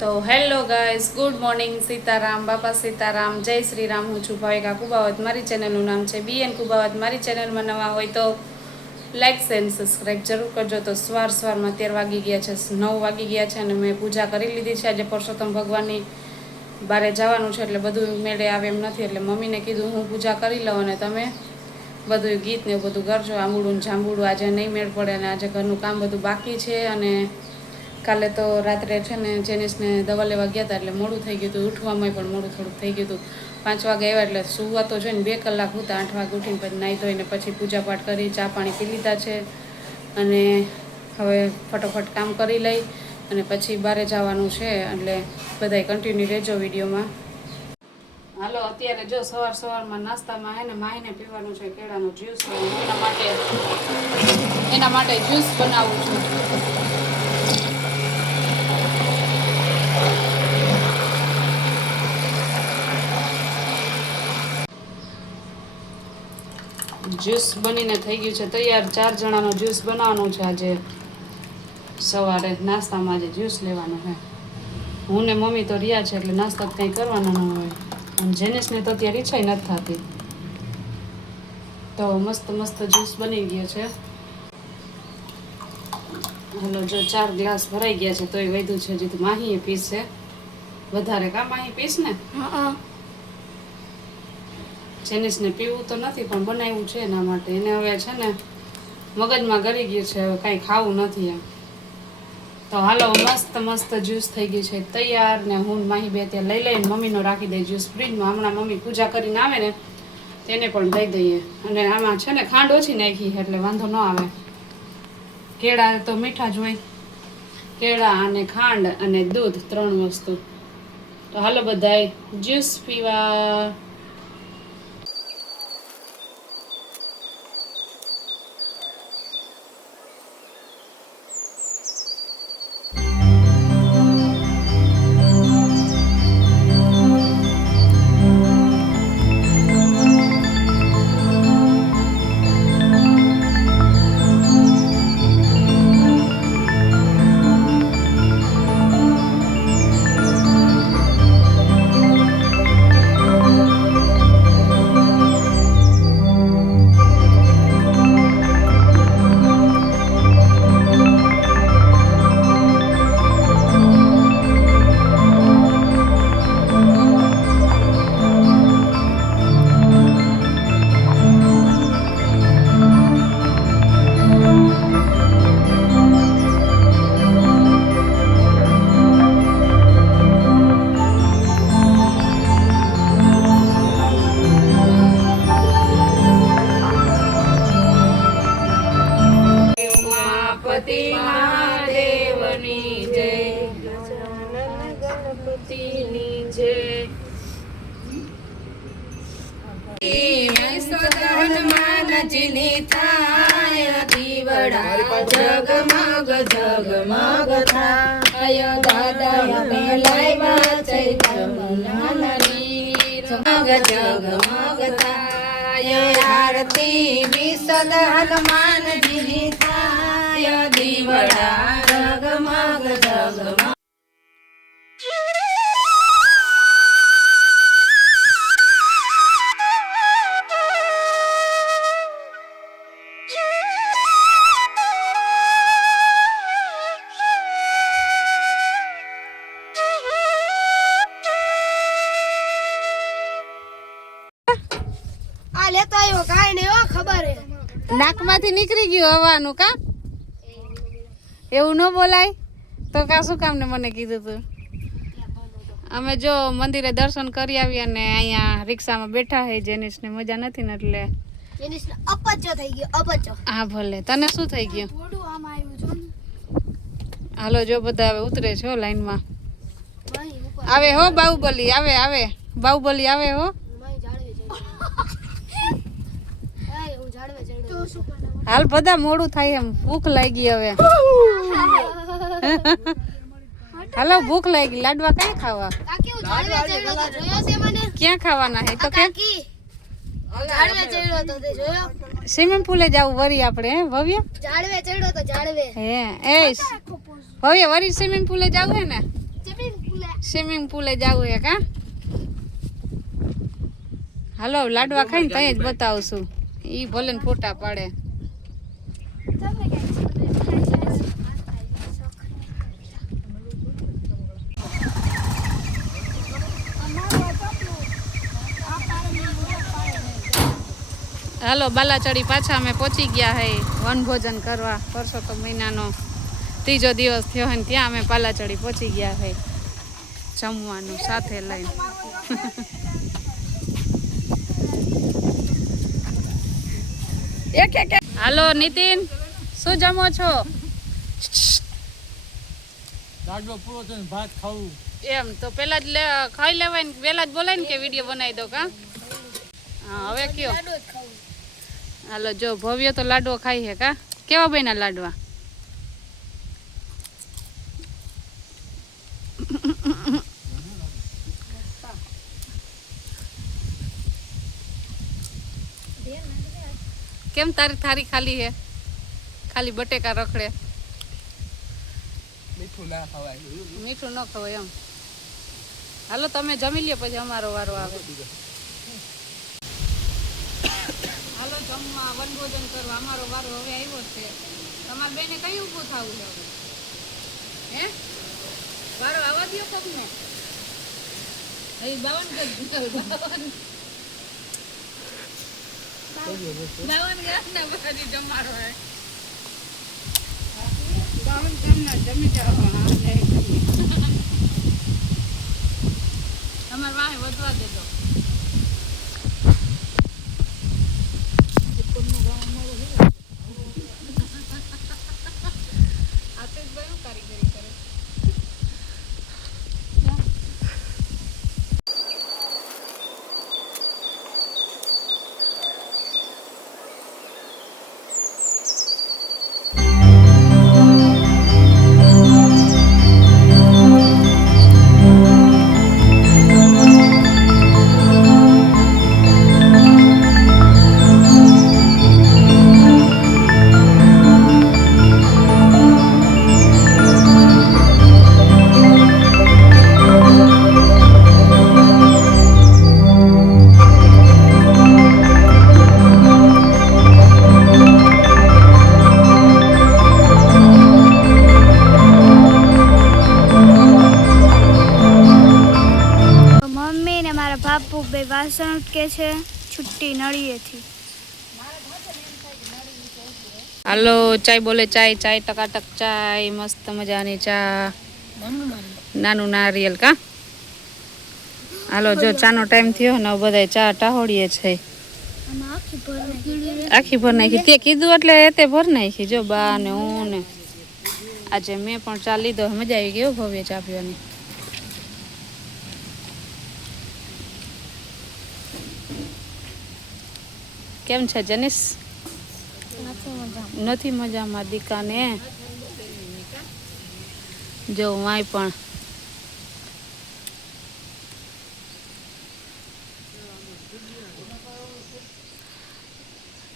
તો hello guys, good morning, Sitaram, બાપા સીતારામ, જય શ્રી રામ. હું છું ભાવિકા કુબાવત. મારી ચેનલનું નામ છે BN કુબાવત. મારી ચેનલમાં નવા હોય તો લાઇક એન્ડ સબસ્ક્રાઈબ જરૂર કરજો. તો સવારમાં 13 વાગી ગયા છે, 9 વાગી ગયા છે અને મેં પૂજા કરી લીધી છે. આજે પરસોત્તમ ભગવાનની બારે જવાનું છે એટલે બધું મેળે આવે એમ નથી, એટલે મમ્મીને કીધું હું પૂજા કરી લઉં અને તમે બધું ગીત ને બધું કરજો. આંબુડું ને જાંબુડું આજે નહીં મેળ પડે અને આજે ઘરનું કામ બધું બાકી છે. અને કાલે તો રાત્રે છે ને જેનિસને દવા લેવા ગયા હતા એટલે મોડું થઈ ગયું હતું, ઉઠવામાં પણ મોડું થોડુંક થઈ ગયું હતું. 5 વાગે આવ્યા એટલે સુવા તો છે ને 2 કલાક હતા. 8 વાગે ઉઠીને પછી નાહી ધોઈને પછી પૂજાપાઠ કરી, ચા પાણી પી લીધા છે અને હવે ફટોફટ કામ કરી લઈ અને પછી બહાર જવાનું છે. એટલે બધાય કન્ટિન્યુ રહેજો વિડીયોમાં. હાલો, અત્યારે જો સવારમાં નાસ્તામાં હે ને માહીને પીવાનું છે કેળાનું જ્યુસ. એના માટે જ્યુસ બનાવું છું. જ્યુસ બનીને થઈ ગયું છે તૈયાર. 4 જણાનો જ્યુસ બનાવવાનું છે આજે સવારે નાસ્તામાં. આજે જ્યુસ લેવાનું છે. હું ને મમ્મી તો રહ્યા છે એટલે નાસ્તો કંઈ કરવાનો ન હોય. અને જેનિસને તો અત્યારે ઈચ્છા નથી થતી. તો મસ્ત જ્યુસ બની ગયો છે. હાલો, જો 4 ગ્લાસ ભરાઈ ગયા છે તોય વધ્યું છે. હજી તો માહીએ પીશે વધારે. કા માહી પીશ ને? જેનિસને પીવું તો નથી પણ બનાવ્યું છે એના માટે. એને હવે છે ને મગજમાં ગરી ગયું છે હવે કાંઈ ખાવું નથી એમ. તો હાલો, મસ્ત જ્યુસ થઈ ગયું છે તૈયાર. ને હું માહી બે ત્યાં લઈ લઈને મમ્મીનો રાખી દઈ જ્યુસ ફ્રીજમાં. હમણાં મમ્મી પૂજા કરીને આવે ને તેને પણ દઈ દઈએ. અને આમાં છે ને ખાંડ ઓછી નાખી એટલે વાંધો ન આવે. કેળા તો મીઠા જ હોય. કેળા અને ખાંડ અને દૂધ 3 વસ્તુ. તો હાલો બધાય જ્યુસ પીવા. હનુમાનજીની થાય દીવડા જગમગ જગમગ થાય. દાદા અમે લાવ્યા ચૈતન્યની જગમગ જગમગ થાય. આરતી વિશદ હનુમાનજીની થાય દીવડા જગમગ જગમગ. નાકમાંથી નીકળી ગયું હવાનું. કા એવું ન બોલાય તો કા શું કામ ને મને કીધું તું. અમે જો મંદિરે દર્શન કરી આવ્યા ને અહીંયા રિક્ષામાં બેઠા હે. જેનિસને મજા નથી ને એટલે અપચો થઈ ગયો. અપચો. હા ભલે. તને શું થઈ ગયું? હાલો, જો બધા હવે ઉતરે છે લાઈનમાં. આવે હો બાહુબલી. આવે બાહુબલી આવે હો. હાલ બધા મોડું થાય એમ. ભૂખ લાગી હવે. હાલો, ભૂખ લાગી. લાડવા કઈ ખાવા? ક્યાં ખાવાના હે તો કે સ્વિમિંગ પુલે જાવ વરી આપણે. હે ભવ્ય? હે એ ભવ્ય વરી સ્વિમિંગ પુલે જાવ હે ને? સ્વિમિંગ પુલે જવું હે કા હાલો લાડવા ખાઈને તઈ જ બતાવશું ઈ ભલે ને ફોટા પાડે હાલો બાલાચડી પાછા અમે પહોંચી ગયા હે વનભોજન કરવા પરસોત્તમ મહિનાનો ત્રીજો દિવસ થયો હોય ને ત્યાં અમે બાલાચડી પહોંચી ગયા હે જમવાનું સાથે લઈને હાલો નીતિન શું જમો છો લાડવો પૂરો થઈને ભાત ખાવું એમ તો પેલા જ ખાઈ લેવાય ને પેલા જ બોલાય ને કે વિડીયો બનાવી દો કા હા હવે કયો હાલો જો ભવ્ય તો લાડવો ખાઈ હે કા કેવા બન્યા લાડવા કેમ તારી થારી ખાલી હે ખાલી બટેકા રખડે મીઠું ના ખવાય મીઠું ન ખવાય એમ હાલો તમે જમી લ્યો પછી અમારો વારો આવે હાલો જમવા વનભોજન કરવા અમારો વારો હવે આવ્યો છે તમારે બેને કઈ ઊભું થવું છે હવે હે વારો આવવા દો તમને અહીં 52 ગ્રામના બધી જમાડો હે 52 ગ્રામના જમી જવા તમારે વાહે વધવા દેજો આતિશભાઈ કારીગરી કરે બાપુ બે વાસણ ઉટકે છે છુટ્ટી નળીએથી હાલો ચાય બોલે ચાય ચાય ટકાટક ચાય મસ્ત મજાની ચા નાનું નારિયેલ કા હાલો જો ચાનો ટાઈમ થયો ને બધા ચા ટાહોડીએ છે આખી ભર નાખી તે કીધું એટલે તે ભર નાખી જો બા ને હું ને આજે મેં પણ ચા લીધો મજા આવી ગઈ ભવ્ય ચા પીવાની કેમ છે જનીશ નથી મજામાં દીકાને જો વાય પણ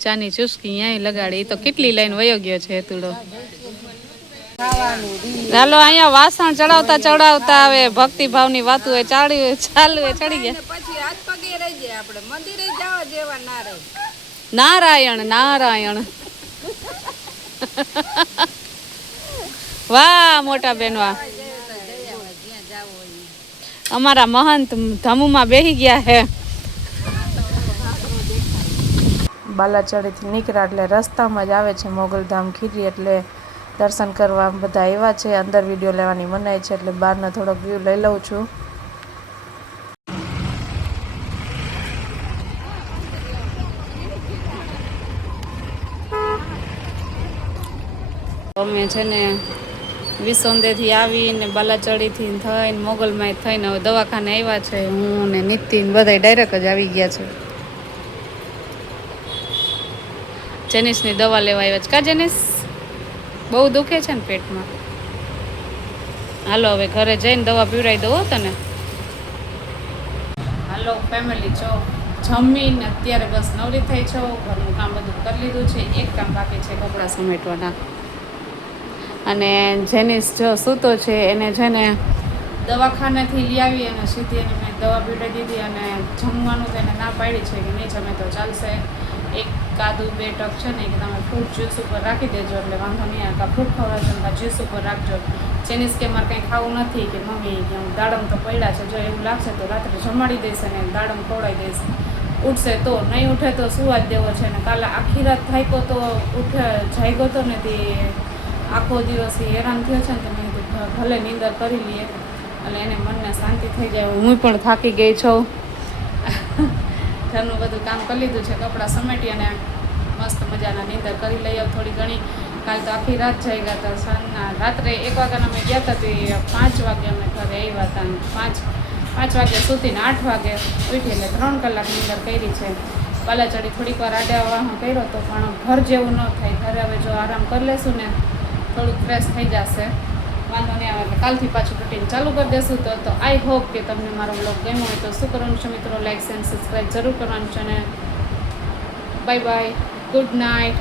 ચાની ચુસ્કી અહીંયા લગાડી તો કેટલી લાઈન વયો ગયો છે તુડો ચાલો અહીંયા વાસણ ચડાવતા ચડાવતા હવે ભક્તિ ભાવની વાતો હોય ચાલુ હોય ચડી ગયા પછી હાથ પગે રહી જાય આપણે મંદિરે જવા જેવા ના રહે નારાયણ નારાયણ વાહ મોટા બેન વાહ અમારા મહંત ધમુમાં બેહી ગયા હે બાલાચડીથી નીકળ્યા એટલે રસ્તામાં જ આવે છે મોગલધામ ખીરી એટલે દર્શન કરવા બધા આવ્યા છે અંદર વિડીયો લેવાની મનાઈ છે એટલે બહારનો થોડોક વ્યૂ લઈ લઉં છું અમે છે ને વિસોંદેથી આવીને બાલાચડીથી થઈને મોગલમાં થઈને હવે દવાખાને આવ્યા છે હું ને નીતિન બધા ડાયરેક્ટ જ આવી ગયા છે જેનિસની દવા લેવા આવ્યા છે કા જેનિસ બહુ દુખે છે ને પેટમાં હાલો હવે ઘરે જઈને દવા પીવડાવી દો તને હાલો ફેમિલી છો જમીને અત્યારે બસ નવરી થઈ છો ઘરનું કામ બધું કરી લીધું છે એક કામ બાકી છે કપડાં સમેટવાના અને જેનિસ જો સૂતો છે એને છે ને દવાખાનેથી લઈ આવી અને સીધી એને મેં દવા પીવડાવી દીધી અને જમવાનું તો એને ના પાડી છે કે નહીં જમે તો ચાલશે. એક કાદુ 2 ટક છે ને કે તમે ફ્રૂટ જ્યુસ ઉપર રાખી દેજો એટલે વાંધો નહીં આવે. કાં ફ્રૂટ ખવડાવજો કાં જ્યુસ ઉપર રાખજો. જેનીસ કે મારે કંઈ ખાવું નથી કે મમ્મી કે હું દાડમ તો પડ્યા છે, જો એવું લાગશે તો રાત્રે જમાડી દઈશ અને દાડમ ખવડાવી દઈશ. ઉઠશે તો, નહીં ઉઠે તો સુવા જ દેવો છે. ને કાલે આખી રાત થાક્યો તો જાગ્યો તો ને તે આખો દિવસ એ હેરાન થયો છે ને તો મેં કીધું ભલે નીંદર કરી લઈએ એટલે એને મનને શાંતિ થઈ જાય. હું પણ થાકી ગઈ છું. ઘરનું બધું કામ કરી લીધું છે, કપડાં સમેટી અને મસ્ત મજાના નીંદર કરી લઈએ થોડી ઘણી. કાલ તો આખી રાત જઈ ગયા હતા. સાંજના રાત્રે 1 વાગ્યાના અમે ગયા હતા તે 5 વાગે અમે ઘરે આવ્યા હતા. અને 5 વાગ્યા સુધીને 8 વાગે ઉઠી એટલે 3 કલાક નીંદર કરી છે. બાલાચડી થોડીક વાર આડાવાહો કર્યો તો પણ ઘર જેવું ન થાય. ઘરે હવે જો આરામ કરી લેશું ને થોડુંક ફ્રેશ થઈ જશે, વાંધો નહીં આવે. એટલે કાલથી પાછું રૂટીન ચાલુ કરી દેશું. તો આઈ હોપ કે તમને મારો બ્લોગ ગમ્યો હોય તો શું કરવાનું છે મિત્રો, લાઇક એન્ડ સબસ્ક્રાઈબ જરૂર કરવાનું છે. અને બાય બાય, ગુડ નાઇટ.